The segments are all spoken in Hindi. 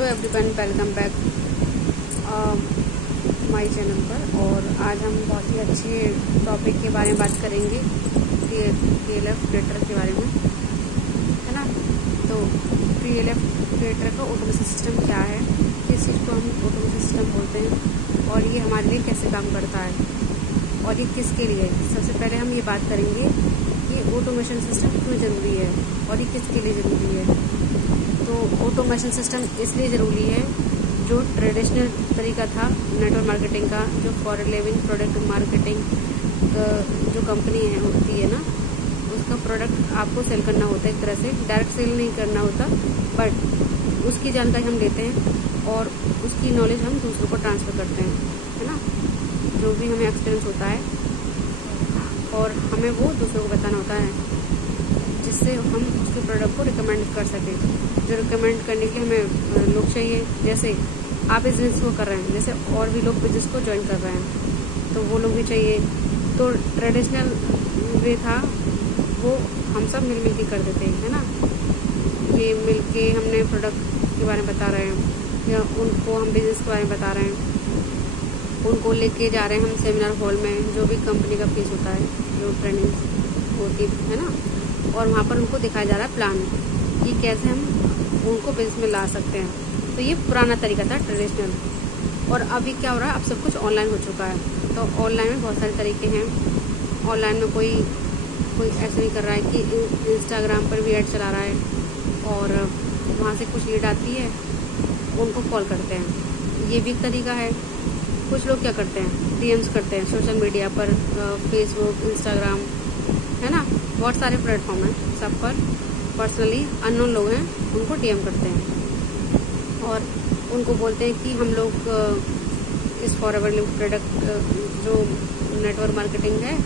Hello everyone, welcome back my channel पर। और आज हम बहुत ही अच्छे टॉपिक के बारे में बात करेंगे, TLF क्रिएटर के बारे में, है ना। तो TLF क्रिएटर का ऑटोमेशन सिस्टम क्या है, किस चीज़ को हम ऑटोमेशन सिस्टम बोलते हैं और ये हमारे लिए कैसे काम करता है और ये किसके लिए है। सबसे पहले हम ये बात करेंगे कि ऑटोमेशन सिस्टम क्यों ज़रूरी है और ये किसके लिए ज़रूरी है। तो ऑटोमेशन सिस्टम इसलिए ज़रूरी है, जो ट्रेडिशनल तरीका था नेटवर्क मार्केटिंग का, जो फॉर लिविंग प्रोडक्ट मार्केटिंग जो कंपनी है होती है ना, उसका प्रोडक्ट आपको सेल करना होता है। एक तरह से डायरेक्ट सेल नहीं करना होता, बट उसकी जानकारी हम लेते हैं और उसकी नॉलेज हम दूसरों को ट्रांसफ़र करते हैं, है ना। जो भी हमें एक्सपीरियंस होता है और हमें वो दूसरों को बताना होता है, जिससे हम उसके प्रोडक्ट को रिकमेंड कर सकें। जो रिकमेंड करने के लिए हमें लोग चाहिए, जैसे आप बिजनेस को कर रहे हैं, जैसे और भी लोग बिजनेस को ज्वाइन कर रहे हैं तो वो लोग भी चाहिए। तो ट्रेडिशनल वे था वो हम सब मिल के कर देते हैं, है ना। ये मिल के हमने प्रोडक्ट के बारे में बता रहे हैं या उनको हम बिजनेस के बारे में बता रहे हैं, उनको लेके जा रहे हैं हम सेमिनार हॉल में, जो भी कंपनी का फीस होता है, जो ट्रेनिंग होती है ना, और वहाँ पर उनको दिखाया जा रहा है प्लान कि कैसे हम उनको बिजनेस में ला सकते हैं। तो ये पुराना तरीका था ट्रेडिशनल, और अभी क्या हो रहा है, अब सब कुछ ऑनलाइन हो चुका है। तो ऑनलाइन में बहुत सारे तरीके हैं। ऑनलाइन में कोई ऐसा नहीं कर रहा है कि इंस्टाग्राम पर भी ऐड चला रहा है और वहाँ से कुछ लीड आती है, उनको कॉल करते हैं, ये भी एक तरीका है। कुछ लोग क्या करते हैं, DMs करते हैं सोशल मीडिया पर, फेसबुक, इंस्टाग्राम, है ना, बहुत सारे प्लेटफॉर्म हैं, सब पर पर्सनली अननोन लोग हैं, उनको DM करते हैं और उनको बोलते हैं कि हम लोग इस फॉरएवर लिंक प्रोडक्ट जो नेटवर्क मार्केटिंग है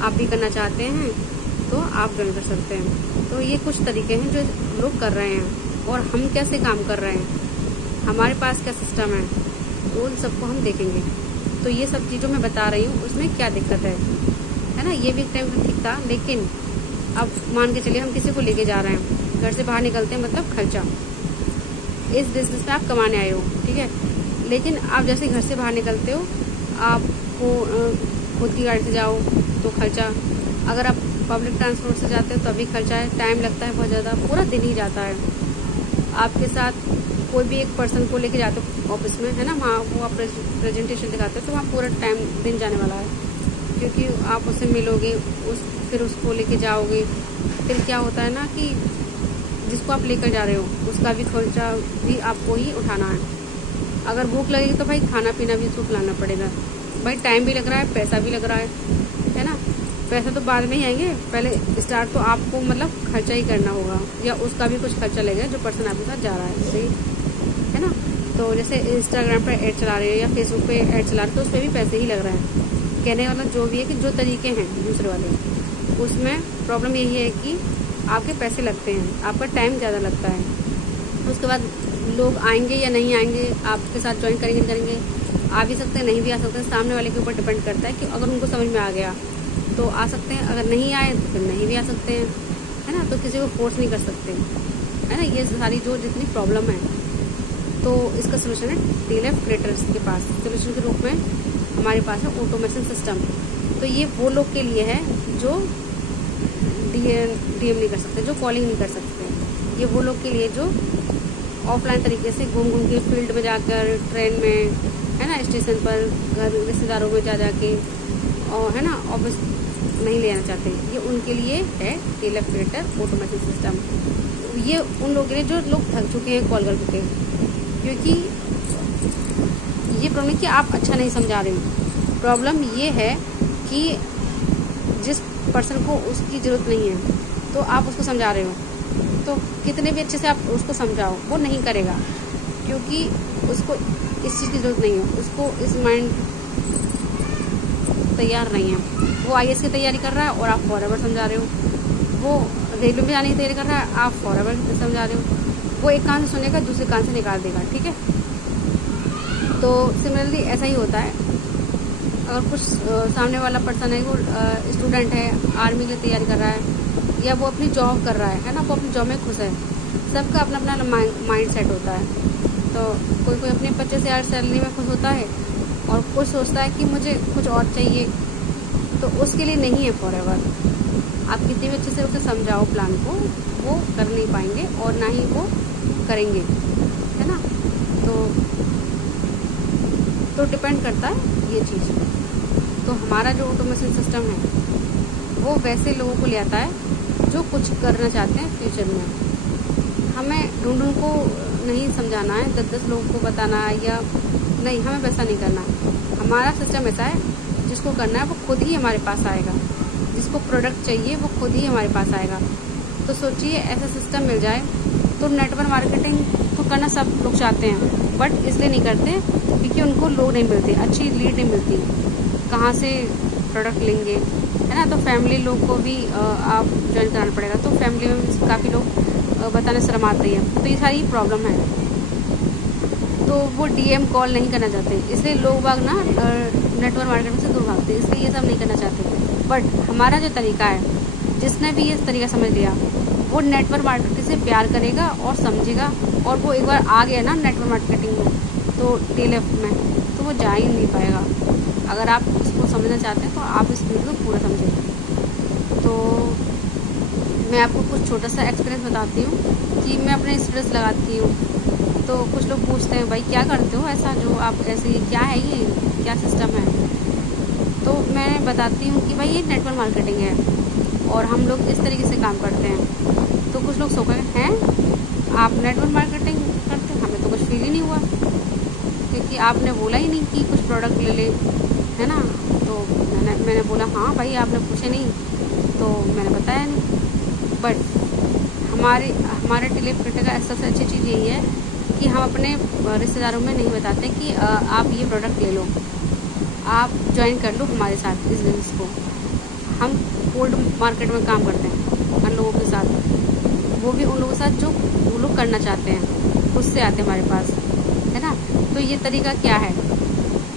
आप भी करना चाहते हैं तो आप ज्वाइन कर सकते हैं। तो ये कुछ तरीके हैं जो लोग कर रहे हैं और हम कैसे काम कर रहे हैं, हमारे पास क्या सिस्टम है, तो उन सबको हम देखेंगे। तो ये सब चीज़ों मैं बता रही हूँ, उसमें क्या दिक्कत है ना। ये भी एक टाइम पर ठीक था, लेकिन अब मान के चलिए हम किसी को लेके जा रहे हैं, घर से बाहर निकलते हैं, मतलब खर्चा, इस बिजनेस में आप कमाने आए हो, ठीक है, लेकिन आप जैसे घर से बाहर निकलते हो, आपको खुद की गाड़ी से जाओ तो खर्चा, अगर आप पब्लिक ट्रांसपोर्ट से जाते हो तो अभी खर्चा है, टाइम लगता है बहुत ज़्यादा, पूरा दिन ही जाता है। आपके साथ कोई भी एक पर्सन को लेके जाते हो ऑफिस में, है ना, वहाँ वो आप प्रेजेंटेशन दिखाते हो तो वहाँ पूरा टाइम दिन जाने वाला है, क्योंकि आप उससे मिलोगे, फिर उसको लेके जाओगे, फिर क्या होता है ना कि जिसको आप लेकर जा रहे हो उसका भी खर्चा भी आपको ही उठाना है। अगर भूख लगेगी तो भाई खाना पीना भी उसको खिलाना पड़ेगा, भाई टाइम भी लग रहा है, पैसा भी लग रहा है ना। पैसा तो बाद में ही आएंगे, पहले स्टार्ट तो आपको मतलब खर्चा ही करना होगा, या उसका भी कुछ खर्चा लगेगा जो पर्सन आपके साथ जा रहा है, सही है ना। तो जैसे इंस्टाग्राम पर ऐड चला रहे हो या फेसबुक पे ऐड चला रहे हो तो उस पर भी पैसे ही लग रहा है। कहने वाला जो भी है कि जो तरीके हैं दूसरे वाले, उसमें प्रॉब्लम यही है कि आपके पैसे लगते हैं, आपका टाइम ज़्यादा लगता है। उसके बाद लोग आएंगे या नहीं आएंगे, आपके साथ ज्वाइन करेंगे, आ भी सकते हैं, नहीं भी आ सकते हैं, सामने वाले के ऊपर डिपेंड करता है कि अगर उनको समझ में आ गया तो आ सकते हैं, अगर नहीं आए तो फिर नहीं भी आ सकते हैं, है ना। तो किसी को फोर्स नहीं कर सकते, है ना। ये सारी जो जितनी प्रॉब्लम है, तो इसका सोल्यूशन है TLF क्रिएटर्स के पास। सोल्यूशन के रूप में हमारे पास है ऑटोमेशन सिस्टम। तो ये वो लोग के लिए है जो DM नहीं कर सकते, जो कॉलिंग नहीं कर सकते। ये वो लोग के लिए जो ऑफलाइन तरीके से घूम के फील्ड में जाकर, ट्रेन में, है ना, स्टेशन पर, घर रिश्तेदारों में जा के, और है ना, ऑफिस नहीं लेना चाहते, ये उनके लिए है TLF क्रिएटर ऑटोमेशन सिस्टम। ये उन लोगों के लिए जो लोग थक चुके हैं कॉल करके, क्योंकि ये प्रॉब्लम कि आप अच्छा नहीं समझा रहे हो। प्रॉब्लम ये है कि जिस पर्सन को उसकी ज़रूरत नहीं है तो आप उसको समझा रहे हो, तो कितने भी अच्छे से आप उसको समझाओ वो नहीं करेगा, क्योंकि उसको इस चीज़ की ज़रूरत नहीं है, उसको इस माइंड तैयार नहीं है। वो IAS की तैयारी कर रहा है और आप फॉरएवर समझा रहे हो, वो रेलवे में जाने की तैयारी कर रहा है, आप फॉरएवर समझा रहे हो। वो एक कान से सुनेगा, दूसरे कान से निकाल देगा, ठीक है। तो सिमिलरली ऐसा ही होता है, अगर कुछ सामने वाला पर्सन है, वो स्टूडेंट है, आर्मी की तैयारी कर रहा है, या वो अपनी जॉब कर रहा है ना, वो अपनी जॉब में खुश है, सबका अपना अपना माइंड सेट होता है। तो कोई कोई अपनी 25,000 सैलरी में खुश होता है और कोई सोचता है कि मुझे कुछ और चाहिए, तो उसके लिए नहीं है फॉरएवर। आप कितने भी अच्छे से उसे समझाओ प्लान को, वो कर नहीं पाएंगे और ना ही वो करेंगे, है ना। तो डिपेंड करता है ये चीज़। तो हमारा जो ऑटोमेशन सिस्टम है वो वैसे लोगों को ले आता है जो कुछ करना चाहते हैं फ्यूचर में। हमें ढूंढ को नहीं समझाना है, 10-10 लोगों को बताना है या नहीं, हमें वैसा नहीं करना है। हमारा सिस्टम ऐसा है, जिसको करना है वो खुद ही हमारे पास आएगा, जिसको प्रोडक्ट चाहिए वो खुद ही हमारे पास आएगा। तो सोचिए ऐसा सिस्टम मिल जाए तो नेटवर्क मार्केटिंग तो करना सब लोग चाहते हैं, बट इसलिए नहीं करते क्योंकि उनको लोग नहीं मिलते, अच्छी लीड नहीं मिलती, कहाँ से प्रोडक्ट लेंगे, है ना। तो फैमिली लोग को भी आप ज्वाइन कराना पड़ेगा, तो फैमिली में भी काफ़ी लोग बताने शर्म आती है। तो ये सारी प्रॉब्लम है, तो वो डीएम कॉल नहीं करना चाहते, इसलिए लोग बाग ना नेटवर्क मार्केटिंग से दूर भागते, इसलिए ये सब नहीं करना चाहते। बट हमारा जो तरीका है, जिसने भी ये तरीका समझ लिया वो नेटवर्क मार्केटिंग से प्यार करेगा और समझेगा, और वो एक बार आ गया ना नेटवर्क मार्केटिंग में, तो टीएलएफ में, तो वो जा ही नहीं पाएगा। अगर आप इसको समझना चाहते हैं तो आप इस वीडियो को पूरा समझें। तो मैं आपको कुछ छोटा सा एक्सपीरियंस बताती हूँ कि मैं अपने स्टेटस लगाती हूँ, तो कुछ लोग पूछते हैं भाई क्या करते हो ऐसा, जो आप ऐसे क्या है, ये क्या सिस्टम है। तो मैं बताती हूँ कि भाई ये नेटवर्क मार्केटिंग है और हम लोग इस तरीके से काम करते हैं। तो कुछ लोग सोच हैं आप नेटवर्क मार्केटिंग करते हैं, हमें तो कुछ फील ही नहीं हुआ क्योंकि आपने बोला ही नहीं कि कुछ प्रोडक्ट ले ले, है ना। तो मैंने बोला हाँ भाई, आपने पूछे नहीं तो मैंने बताया नहीं। बट हमारे टेलीप्रिंटर का सबसे अच्छी चीज़ यही है कि हम अपने रिश्तेदारों में नहीं बताते कि आप ये प्रोडक्ट ले लो, आप ज्वाइन कर लो हमारे साथ इस बिजनेस को। हम कोल्ड मार्केट में काम करते हैं उन लोगों के साथ, वो भी उन लोगों के साथ जो वो लोग करना चाहते हैं, उससे आते हैं हमारे पास, है ना। तो ये तरीका क्या है,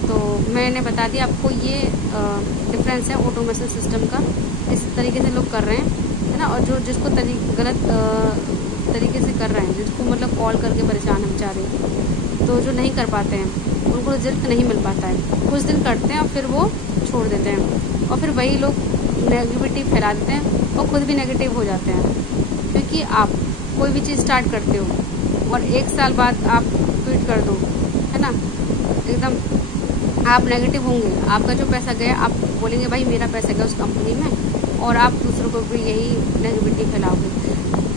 तो मैंने बता दिया आपको। ये डिफरेंस है ऑटोमेशन सिस्टम का, इस तरीके से लोग कर रहे हैं, है ना। और जो जिसको गलत तरीके से कर रहे हैं, जिसको मतलब कॉल करके परेशान है बेचारे, तो जो नहीं कर पाते हैं उनको रिजल्ट नहीं मिल पाता है, कुछ दिन करते हैं और फिर वो छोड़ देते हैं, और फिर वही लोग नेगेटिविटी फैला देते हैं और खुद भी नेगेटिव हो जाते हैं। क्योंकि आप कोई भी चीज़ स्टार्ट करते हो और 1 साल बाद आप ट्वीट कर दो, है ना, एकदम आप नेगेटिव होंगे, आपका जो पैसा गया आप बोलेंगे भाई मेरा पैसा गया उस कंपनी में, और आप दूसरों को भी यही नेगेटिविटी फैलाओगे।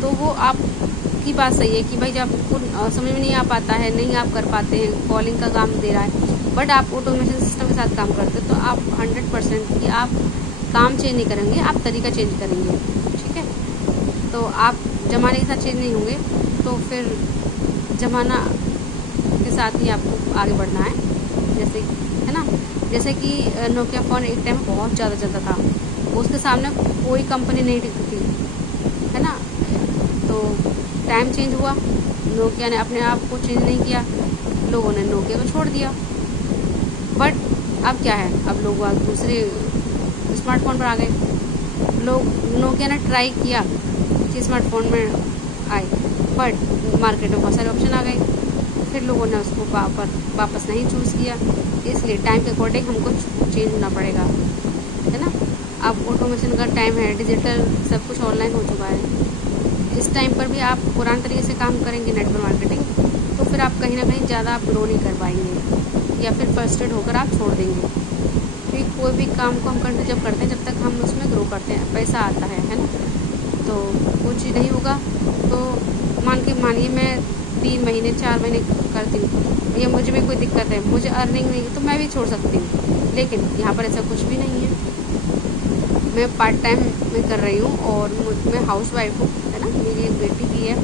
तो वो आपकी बात सही है कि भाई जब आपको समझ में नहीं आ पाता है, नहीं आप कर पाते हैं, कॉलिंग का काम दे रहा है, बट आप ऑटोमेशन सिस्टम के साथ काम करते हो तो आप 100% कि आप काम चेंज नहीं करेंगे, आप तरीका चेंज करेंगे, ठीक है। तो आप ज़माने के साथ चेंज नहीं होंगे तो फिर ज़माना के साथ ही आपको आगे बढ़ना है, जैसे, है ना। जैसे कि नोकिया फ़ोन एक टाइम बहुत ज़्यादा चलता था, उसके सामने कोई कंपनी नहीं टिकती थी, है ना। तो टाइम चेंज हुआ, नोकिया ने अपने आप को चेंज नहीं किया, लोगों ने नोकिया को छोड़ दिया। बट अब क्या है, अब लोग दूसरे स्मार्टफोन पर आ गए। लोग नोकिया ने ट्राई किया कि स्मार्टफोन में आए, बट मार्केट में बहुत सारे ऑप्शन आ गए, फिर लोगों ने उसको वापस नहीं चूज़ किया। इसलिए टाइम के अकॉर्डिंग हमको चेंज होना पड़ेगा, है ना। अब ऑटोमेशन का टाइम है, डिजिटल सब कुछ ऑनलाइन हो चुका है। इस टाइम पर भी आप पुराने तरीके से काम करेंगे नेटवर्क मार्केटिंग, तो फिर आप कहीं ना कहीं ज़्यादा आप ग्रो नहीं कर पाएंगे या फिर फ्रस्ट्रेट होकर आप छोड़ देंगे। क्योंकि कोई भी काम को हम करते जब करते हैं जब तक हम उसमें ग्रो करते हैं, पैसा आता है ना। तो वो चीज़ नहीं होगा तो मानिए मैं 3 महीने 4 महीने करती हूँ या मुझे भी कोई दिक्कत है, मुझे अर्निंग नहीं है, तो मैं भी छोड़ सकती हूँ। लेकिन यहाँ पर ऐसा कुछ भी नहीं है, मैं पार्ट टाइम में कर रही हूँ और मैं हाउस वाइफ हूँ, है ना। मेरी एक बेटी भी है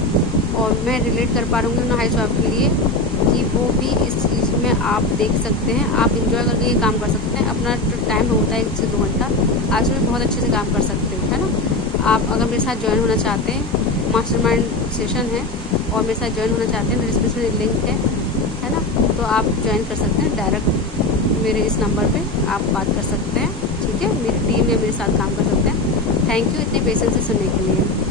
और मैं रिलेट कर पा रही हूँ उन हाउस वाइफ के लिए कि वो भी इस चीज़ में आप देख सकते हैं, आप इंजॉय करके ये काम कर सकते हैं। अपना जो टाइम होता है 1 से 2 घंटा, आज में बहुत अच्छे से काम कर सकते हो, है ना। आप अगर मेरे साथ ज्वाइन होना चाहते हैं, मास्टरमाइंड सेशन है और मेरे साथ ज्वाइन होना चाहते हैं, डिस्क्रिप्शन में लिंक है ना, तो आप ज्वाइन कर सकते हैं। डायरेक्ट मेरे इस नंबर पे आप बात कर सकते हैं, ठीक है। मेरी टीम में मेरे साथ काम कर सकते हैं। थैंक यू इतने पेशेंस से सुनने के लिए।